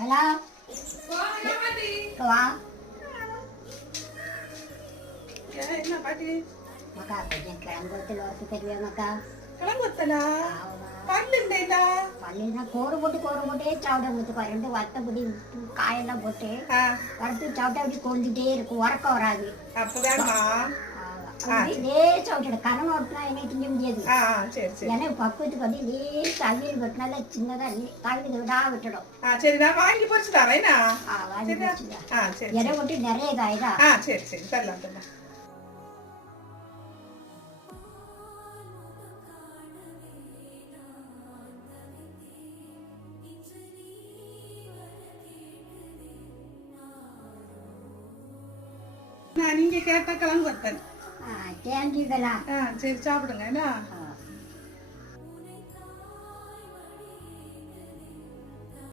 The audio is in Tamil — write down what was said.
ஹலோ வா என்ன பாட்டி மக்கா கொஞ்சம் கிழங்குத்தில் வறுத்து தருவியா மக்கா? கிளம்புத்தலா பல்லுண்டா பள்ளினா கோரு போட்டே சாப்பிட முத்துக்கோ ரெண்டு வத்தப்படி உப்பு காயெல்லாம் போட்டு வறுத்து சாப்பிட்டா அப்படி கொண்டுட்டே இருக்கும், உறக்கம் வராது. அப்ப வேணுமா? லேசா விட்டுடு, கரணம் ஓட்டினா என்ன திங்க முடியாது. சரி சரி ஏன்னா பக்குவத்துக்கு வந்து லேசா அவியல் வெட்டினால சின்னதா கழுவி விடா விட்டுடும். சரி நான் வாங்கி பொறிச்சு தரேன். வாங்கி வச்சுக்க. சரி இலை போட்டு நிறைய காய்தா. சரி சரி தரலாம் தரலாம். நீங்க கேட்ட கிழங்கு வத்தல் தேங்கிக்கலாம். சரி சாப்பிடுங்க என்ன.